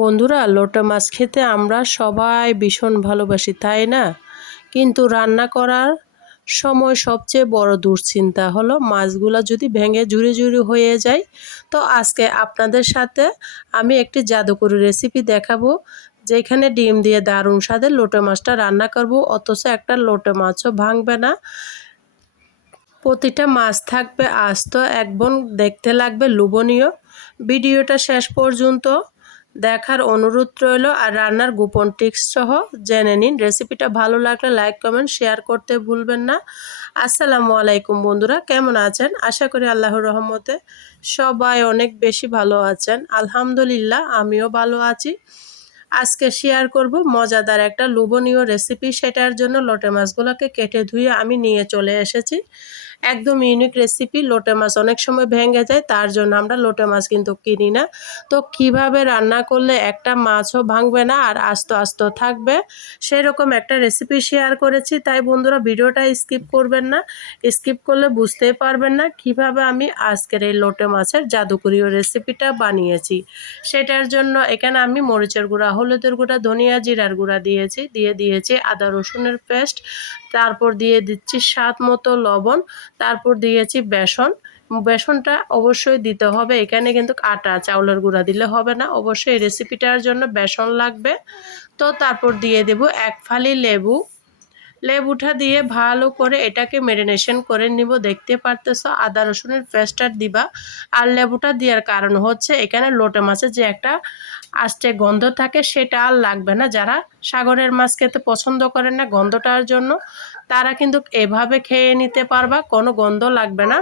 বন্ধুরা, লোটা মাছ খেতে আমরা সবাই ভীষণ ভালোবাসি, তাই না? কিন্তু রান্না করার সময় সবচেয়ে বড় দুশ্চিন্তা হলো মাছগুলো যদি ভেঙে ঝুরি ঝুরি হয়ে যায়। তো আজকে আপনাদের সাথে আমি একটি জাদুকরি রেসিপি দেখাবো, যেখানে ডিম দিয়ে দারুণ স্বাদের লোটা মাছটা রান্না করব, অথচ একটা লোটা মাছও ভাঙবে না। প্রতিটা মাছ থাকবে আস্ত, একদম দেখতে লাগবে লোভনীয়। ভিডিওটা শেষ পর্যন্ত দেখার অনুরোধ রইল, আর রান্নার গোপন টিপস সহ জেনে নিন। রেসিপিটা ভালো লাগলে লাইক কমেন্ট শেয়ার করতে ভুলবেন না। আসসালামু আলাইকুম বন্ধুরা, কেমন আছেন? আশা করি আল্লাহর রহমতে সবাই অনেক বেশি ভালো আছেন। আলহামদুলিল্লাহ, আমিও ভালো আছি। আজকে শেয়ার করব মজাদার একটা লোভনীয় রেসিপি। সেটার জন্য লোটে মাছগুলোকে কেটে ধুয়ে আমি নিয়ে চলে এসেছি। একদম ইউনিক রেসিপি। লোটে মাছ অনেক সময় ভেঙে যায়, তার জন্য আমরা লোটে মাছ কিন্তু কিনি না। তো কিভাবে রান্না করলে একটা মাছও ভাঙবে না আর আস্ত আস্ত থাকবে, সেরকম একটা রেসিপি শেয়ার করেছি। তাই বন্ধুরা, ভিডিওটা স্কিপ করবেন না। স্কিপ করলে বুঝতেই পারবেন না কিভাবে আমি আজকের এই লোটে মাছের জাদুকরীয় রেসিপিটা বানিয়েছি। সেটার জন্য এখানে আমি মরিচের গুঁড়া, হলুদের গুঁড়া, ধনিয়া জিরার গুঁড়া দিয়েছি আদা রসুনের পেস্ট, তারপর দিয়ে দিচ্ছি স্বাদ মতো লবণ, তারপর দিয়েছি বেসন। বেসনটা অবশ্যই দিতে হবে, এখানে কিন্তু আটা চাউলের গুঁড়া দিলে হবে না, অবশ্যই এই রেসিপিটার জন্য বেসন লাগবে। তো তারপর দিয়ে দেব এক ফালি লেবুটা দিয়ে ভালো করে এটাকে ম্যারিনেশন করে নিব। দেখতে পারতেছো আদা রসুনের পেস্টটা দিবা। আর লেবুটা দেওয়ার কারণ হচ্ছে এখানে লোটে মাছের যে একটা আস্তে গন্ধ থাকে, সেটা আর লাগবে না। যারা সাগরের মাছ খেতে পছন্দ করেন না গন্ধটার জন্য, তারা কিন্তু এভাবে খেয়ে নিতে পারবা, কোনো গন্ধ লাগবে না।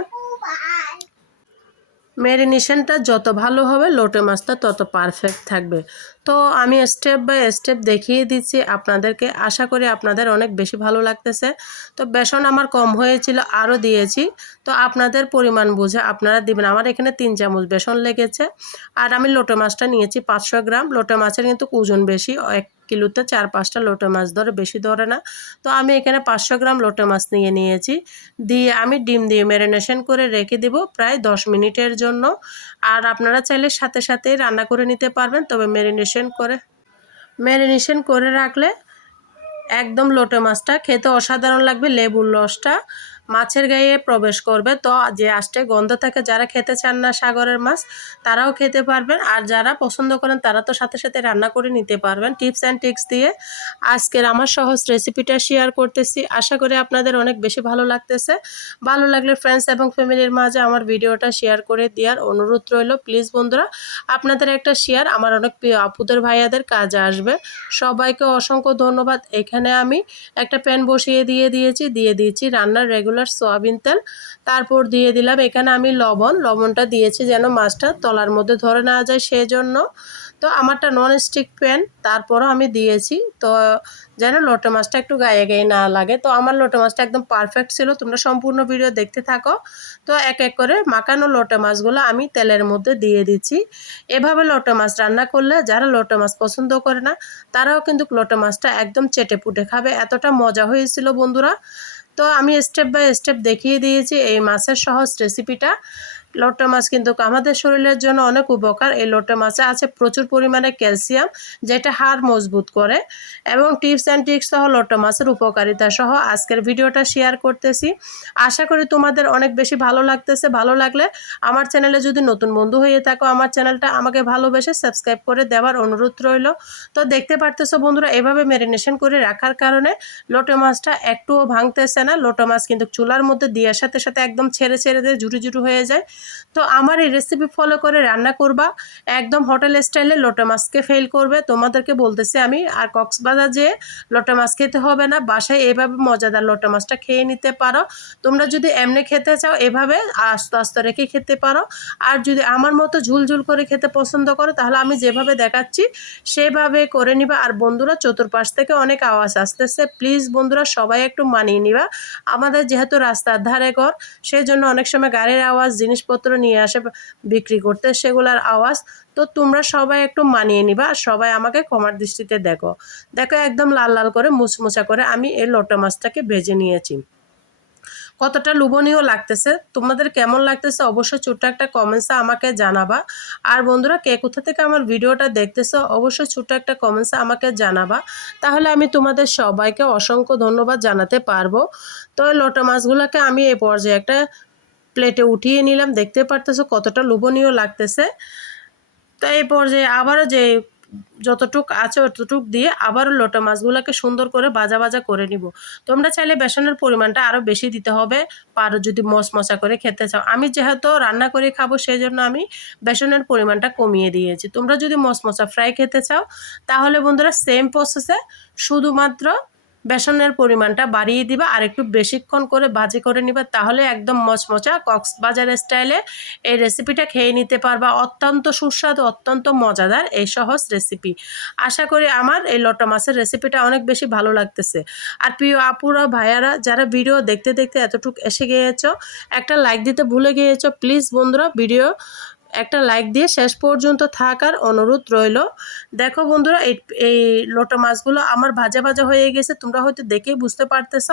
ম্যারিনেশনটা যত ভালো হবে লোটে মাছটা তত পারফেক্ট থাকবে। তো আমি স্টেপ বাই স্টেপ দেখিয়ে দিচ্ছি আপনাদেরকে, আশা করি আপনাদের অনেক বেশি ভালো লাগতেছে। তো বেসন আমার কম হয়েছিল, আরও দিয়েছি। তো আপনাদের পরিমাণ বুঝে আপনারা দিবেন। আমার এখানে 3 চামচ বেসন লেগেছে। আর আমি লোটে মাছটা নিয়েছি 500 গ্রাম। লোটে মাছের কিন্তু ওজন বেশি, 1 কিলোতে 4-5টা লোটে মাছ ধরে, বেশি ধরে না। তো আমি এখানে 500 গ্রাম লোটে মাছ নিয়েছি। দিয়ে আমি ডিম দিয়ে ম্যারিনেশন করে রেখে দিব প্রায় 10 মিনিটের জন্য। আর আপনারা চাইলে সাথে সাথেই রান্না করে নিতে পারবেন, তবে ম্যারিনেশন করে রাখলে একদম লোটে মাছটা খেতে অসাধারণ লাগবে। লেবুর রসটা মাছের গায়ে প্রবেশ করবে, তো যে আষ্টে গন্ধ থাকে, যারা খেতে চান না সাগরের মাছ তারাও খেতে পারবেন। আর যারা পছন্দ করেন তারা তো সাথে সাথে রান্না করে নিতে পারবেন। টিপস অ্যান্ড ট্রিক্স দিয়ে আজকের আমার সহজ রেসিপিটা শেয়ার করতেছি। আশা করি আপনাদের অনেক বেশি ভালো লাগতেছে। ভালো লাগলে ফ্রেন্ডস এবং ফ্যামিলির মাঝে আমার ভিডিওটা শেয়ার করে দেওয়ার অনুরোধ রইল। প্লিজ বন্ধুরা, আপনাদের একটা শেয়ার আমার অনেক প্রিয় আপুদের ভাইয়াদের কাজে আসবে। সবাইকে অসংখ্য ধন্যবাদ। এখানে আমি একটা প্যান বসিয়ে দিয়েছি রান্নার রেগুলার সয়াবিন তেল। তারপর দিয়ে দিলাম এখানে আমি লবণটা দিয়েছি যেন মাছটা তলার মধ্যে ধরে না যায়, সেজন্য। তো আমারটা নন স্টিক প্যান, তারপরও আমি দিয়েছি তো যেন লোটে মাছটা একটু গায়ে গায়ে না লাগে। তো আমার লোটে মাছটা একদম পারফেক্ট ছিল। তোমরা সম্পূর্ণ ভিডিও দেখতে থাকো। তো এক এক করে মাখানো লোটে মাছগুলো আমি তেলের মধ্যে দিয়ে দিচ্ছি। এভাবে লোটে মাছ রান্না করলে যারা লোটে মাছ পছন্দ করে না তারাও কিন্তু লোটে মাছটা একদম চেটে পুটে খাবে, এতটা মজা হয়েছিল বন্ধুরা। তো আমি স্টেপ বাই স্টেপ দেখিয়ে দিয়েছি এই মাছের সহজ রেসিপিটা। লোটে মাছ কিন্তু আমাদের শরীরের জন্য অনেক উপকার। এই লোটে মাছে আছে প্রচুর পরিমাণে ক্যালসিয়াম, যেটা হাড় মজবুত করে। এবং টিপস অ্যান্ড ট্রিক্স সহ লোটে মাছের উপকারিতা সহ আজকের ভিডিওটা শেয়ার করতেছি। আশা করি তোমাদের অনেক বেশি ভালো লাগতেছে। ভালো লাগলে আমার চ্যানেলে যদি নতুন বন্ধু হয়ে থাকো, আমার চ্যানেলটা আমাকে ভালোবেসে সাবস্ক্রাইব করে দেওয়ার অনুরোধ রইল। তো দেখতে পারতেছো বন্ধুরা, এভাবে ম্যারিনেশন করে রাখার কারণে লোটে মাছটা একটুও ভাঙতেছে না। লোটে মাছ কিন্তু চুলার মধ্যে দেওয়ার সাথে সাথে একদম ছেড়ে দিয়ে ঝুড়ি হয়ে যায়। তো আমার এই রেসিপি ফলো করে রান্না করবা, একদম হোটেল স্টাইলে লোটে মাছকে ফেল করবে। তোমাদেরকে বলতেছি আমি, আর কক্সবাজার যেয়ে লোটে মাছ খেতে হবে না, বাসায় এভাবে মজাদার লোটে মাছটা খেয়ে নিতে পারো। তোমরা যদি এমনি খেতে চাও এভাবে আস্তে আস্তে রেখে খেতে পারো। আর যদি আমার মতো ঝুলঝুল করে খেতে পছন্দ করো, তাহলে আমি যেভাবে দেখাচ্ছি সেভাবে করে নিবা। আর বন্ধুরা, চতুর্পাশ থেকে অনেক আওয়াজ আসতেছে, প্লিজ বন্ধুরা সবাই একটু মানিয়ে নিবা। আমাদের যেহেতু রাস্তার ধারে ঘর, সেই জন্য অনেক সময় গাড়ির আওয়াজ, জিনিসপত্র নিয়ে আসে বিক্রি করতে, সেগুলোর আওয়াজ। তো তোমরা সবাই একটু মানিয়ে নিবা, আর সবাই আমাকে ক্ষমার দৃষ্টিতে দেখো। একদম লাল লাল করে মুচমুচা করে আমি এই লোটে মাছটাকে ভেজে নিয়েছি। কতটা লোভনীয় লাগতেছে। তোমাদের কেমন লাগতেছে অবশ্যই ছোট্ট একটা কমেন্টসে আমাকে জানাবা। আর বন্ধুরা, কে কোথা থেকে আমার ভিডিওটা দেখতেছো অবশ্যই ছোট্ট একটা কমেন্টসে আমাকে জানাবা, তাহলে আমি তোমাদের সবাইকে অসংখ্য ধন্যবাদ জানাতে পারবো। তো এই লোটা মাছগুলোকে আমি এই পর্যায়ে একটা প্লেটে উঠিয়ে নিলাম। দেখতে পারতেছো কতটা লোভনীয় লাগতেছে। তো এই পর্যায়ে আবারও যে যতটুক আছে অতটুক দিয়ে আবারও লোটা মাছগুলোকে সুন্দর করে ভাজা ভাজা করে নিব। তোমরা চাইলে বেসনের পরিমাণটা আরও বেশি দিতে হবে পারো, যদি মশমশা করে খেতে চাও। আমি যেহেতু রান্না করে খাবো সেই জন্য আমি বেসনের পরিমাণটা কমিয়ে দিয়েছি। তোমরা যদি মশমশা ফ্রাই খেতে চাও তাহলে বন্ধুরা সেম প্রসেসে শুধুমাত্র বেসনের পরিমাণটা বাড়িয়ে দিবা আর একটু বেশিক্ষণ করে ভাজি করে নিবা, তাহলে একদম মচমচা কক্সবাজার স্টাইলে এই রেসিপিটা খেয়ে নিতে পারবা। অত্যন্ত সুস্বাদু, অত্যন্ত মজাদার এই সহজ রেসিপি। আশা করি আমার এই লোটা মাছের রেসিপিটা অনেক বেশি ভালো লাগতেছে। আর প্রিয় আপুরা ভাইয়ারা যারা ভিডিও দেখতে দেখতে এতটুকু এসে গিয়েছো, একটা লাইক দিতে ভুলে গিয়েছো, প্লিজ বন্ধুরা ভিডিও একটা লাইক দিয়ে শেষ পর্যন্ত থাকার অনুরোধ রইল। দেখো বন্ধুরা, এই লোটা মাছগুলো আমার ভাজা ভাজা হয়ে গেছে। তোমরা হয়তো দেখেই বুঝতে পারতেছ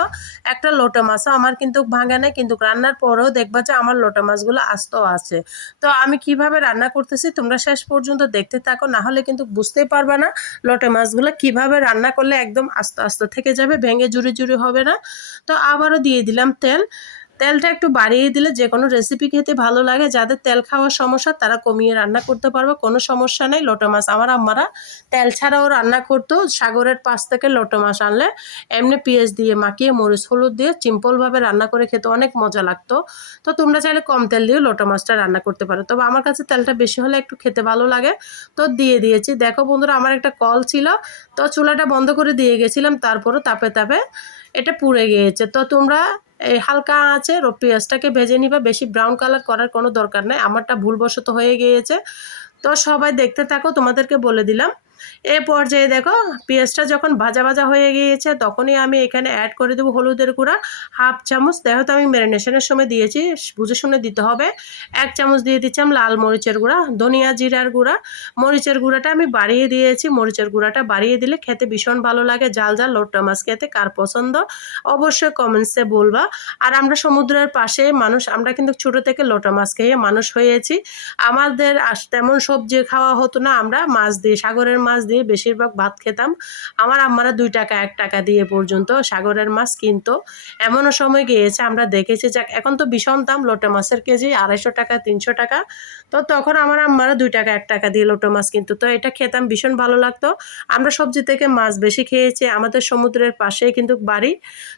একটা লোটা মাছও আমার কিন্তু ভাঙা নেই, কিন্তু রান্নার পরেও দেখবা যে আমার লোটা মাছগুলো আস্ত আছে। তো আমি কিভাবে রান্না করতেছি তোমরা শেষ পর্যন্ত দেখতে থাকো, না হলে কিন্তু বুঝতেই পারবা না লোটা মাছগুলো কিভাবে রান্না করলে একদম আস্তে আস্তে থেকে যাবে, ভেঙে জুড়ি জুড়ি হবে না। তো আবারও দিয়ে দিলাম তেল। তেলটা একটু বাড়িয়ে দিলে যে কোনো রেসিপি খেতে ভালো লাগে। যাদের তেল খাওয়ার সমস্যা তারা কমিয়ে রান্না করতে পারবে, কোনো সমস্যা নেই। লোটা মাছ আমার আম্মারা তেল ছাড়াও রান্না করতো। সাগরের পাশ থেকে লোটা মাছ আনলে এমনি পেঁয়াজ দিয়ে মাখিয়ে মরিচ হলুদ দিয়ে সিম্পলভাবে রান্না করে খেতে অনেক মজা লাগতো। তো তোমরা চাইলে কম তেল দিয়েও লোটা মাছটা রান্না করতে পারো, তবে আমার কাছে তেলটা বেশি হলে একটু খেতে ভালো লাগে, তো দিয়ে দিয়েছি। দেখো বন্ধুরা, আমার একটা কল ছিল, তো চুলাটা বন্ধ করে দিয়ে গেছিলাম, তারপরও তাপে তাপে এটা পুড়ে গিয়েছে। তো তোমরা এই হালকা আঁচে পেঁয়াজটাকে ভেজে নিবা, বেশি ব্রাউন কালার করার কোনো দরকার নেই। আমারটা ভুলবশত হয়ে গিয়েছে। তো সবাই দেখতে থাকো, তোমাদেরকে বলে দিলাম। এ পর্যায়ে দেখো পেঁয়াজটা যখন ভাজা ভাজা হয়ে গিয়েছে তখনই আমি এখানে অ্যাড করে দেবো হলুদের গুঁড়া হাফ চামচ। দেখো তো আমি ম্যারিনেশনের সময় দিয়েছি, বুঝে শুনে দিতে হবে। 1 চামচ দিয়ে দিচ্ছিলাম লাল মরিচের গুঁড়া, ধনিয়া জিরার গুঁড়া। মরিচের গুঁড়াটা আমি বাড়িয়ে দিয়েছি, মরিচের গুঁড়াটা বাড়িয়ে দিলে খেতে ভীষণ ভালো লাগে। জাল জাল লোটা মাছ খেতে কার পছন্দ অবশ্যই কমেন্টসে বলবা। আর আমরা সমুদ্রের পাশে মানুষ, আমরা কিন্তু ছোটো থেকে লোটা মাছ খেয়ে মানুষ হয়েছি। আমাদের তেমন সবজি খাওয়া হতো না, আমরা মাছ দিয়ে, সাগরের মাছ দিয়ে বেশিরভাগ ভাত খেতাম। আমার আম্মারা 2 টাকা 1 টাকা দিয়ে পর্যন্ত সাগরের মাছ কিনতো। এমনও সময় গিয়েছে আমরা দেখেছি, যাক এখন তো ভীষণ দাম লোটা মাছের কেজি 250 টাকা 300 টাকা। তো তখন আমার আম্মারা 2 টাকা 1 টাকা দিয়ে লোটা মাছ কিনতো, তো এটা খেতাম, ভীষণ ভালো লাগতো। আমরা সবজি থেকে মাছ বেশি খেয়েছি, আমাদের সমুদ্রের পাশেই কিন্তু বাড়ি।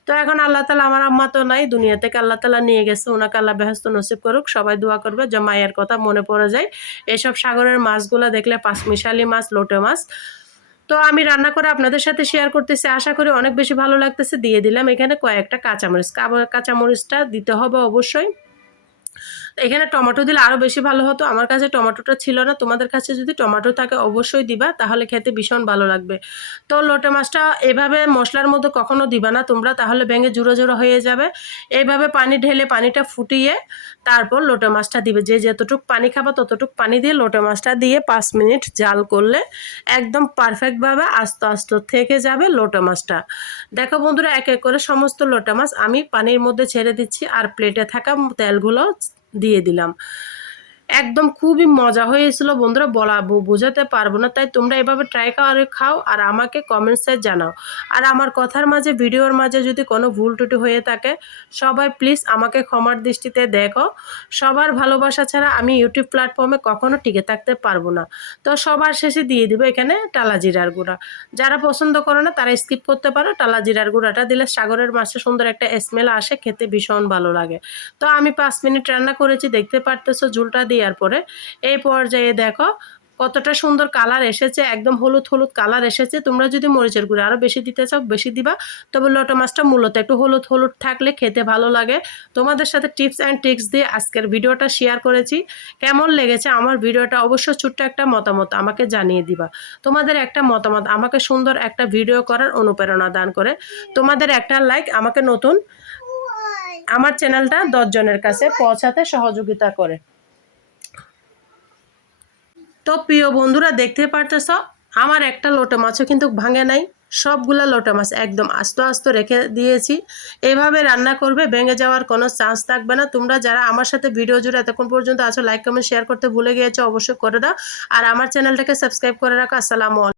তো এখন আল্লাহ তালা, আমার আম্মা তো নাই দুনিয়া থেকে, আল্লাহ তালা নিয়ে গেছে, ওনাকে আল্লাহ বেহেস্ত নসিব করুক। সবাই দোয়া করবে, যে মায়ের কথা মনে পড়ে যায় এসব সাগরের মাছগুলো দেখলে, পাঁচমিশালি মাছ, লোটে মাছ। তো আমি রান্না করে আপনাদের সাথে শেয়ার করতেছি, আশা করি অনেক বেশি ভালো লাগতেছে। দিয়ে দিলাম এখানে কয়েকটা কাঁচামরিচ, কাঁচামরিচটা দিতে হবে অবশ্যই। এখানে টমেটো দিলে আরও বেশি ভালো হতো, আমার কাছে টমেটোটা ছিল না। তোমাদের কাছে যদি টমেটো থাকে অবশ্যই দিবা, তাহলে খেতে ভীষণ ভালো লাগবে। তো লোটে মাছটা এভাবে মশলার মধ্যে কখনো দিবা না তোমরা, তাহলে ভেঙে জুড়ো জুড়ো হয়ে যাবে। এইভাবে পানি ঢেলে পানিটা ফুটিয়ে তারপর লোটে মাছটা দিবে। যে যতটুক পানি খাবা ততটুক পানি দিয়ে লোটে মাছটা দিয়ে 5 মিনিট জাল করলে একদম পারফেক্টভাবে আস্তে আস্তে থেকে যাবে লোটে মাছটা। দেখো বন্ধুরা, এক এক করে সমস্ত লোটে মাছ আমি পানির মধ্যে ছেড়ে দিচ্ছি, আর প্লেটে থাকা তেলগুলো দিয়ে দিলাম। একদম খুবই মজা হয়েছিল বন্ধুরা, বোঝাতে পারবো না। তাই তোমরা এভাবে ট্রাই করে খাও আর আমাকে কমেন্টসে জানাও। আর আমার কথার মাঝে, ভিডিওর মাঝে যদি কোনো ভুল ত্রুটি হয়ে থাকে সবাই প্লিজ আমাকে ক্ষমার দৃষ্টিতে দেখো। সবার ভালোবাসা ছাড়া আমি ইউটিউব প্ল্যাটফর্মে কখনো টিকে থাকতে পারবো না। তো সবার শেষে দিয়ে দিব এখানে টালা জিরার গুঁড়া। যারা পছন্দ করো না তারা স্কিপ করতে পারো। টালা জিরার গুঁড়াটা দিলে সাগরের মাছে সুন্দর একটা স্মেল আসে, খেতে ভীষণ ভালো লাগে। তো আমি 5 মিনিট রান্না করেছি, দেখতে পারতেছো ঝুলটা দেওয়ার পরে। এই পর্যায়ে দেখো কতটা সুন্দর কালার এসেছে, একদম হলুদ হলুদ কালার এসেছে। তোমরা যদি মরিচের গুঁড়ো আরও বেশি দিতে চাও বেশি দিবা, তবে লোটা মাছটা মূলত একটু হলুদ হলুদ থাকলে খেতে ভালো লাগে। তোমাদের সাথে টিপস অ্যান্ড ট্রিক্স দিয়ে আজকের ভিডিওটা শেয়ার করেছি। কেমন লেগেছে আমার ভিডিওটা অবশ্যই ছোট্ট একটা মতামত আমাকে জানিয়ে দিবা। তোমাদের একটা মতামত আমাকে সুন্দর একটা ভিডিও করার অনুপ্রেরণা দান করে। তোমাদের একটা লাইক আমাকে নতুন আমার চ্যানেলটা 10 জনের কাছে পৌঁছাতে সহযোগিতা করে। তো প্রিয় বন্ধুরা, দেখতে পারতেছ আমার একটা লোটে মাছও কিন্তু ভাঙে নাই। সবগুলা লোটে মাছ একদম আস্ত আস্ত রেখে দিয়েছি। এভাবে রান্না করবে, ভেঙে যাওয়ার কোনো চান্স থাকবে না। তোমরা যারা আমার সাথে ভিডিও জুড়ে এতক্ষণ পর্যন্ত আছো, লাইক কমেন্ট শেয়ার করতে ভুলে গিয়েছো, অবশ্যই করে দাও। আর আমার চ্যানেলটাকে সাবস্ক্রাইব করে রাখো। আসসালামু আলাইকুম।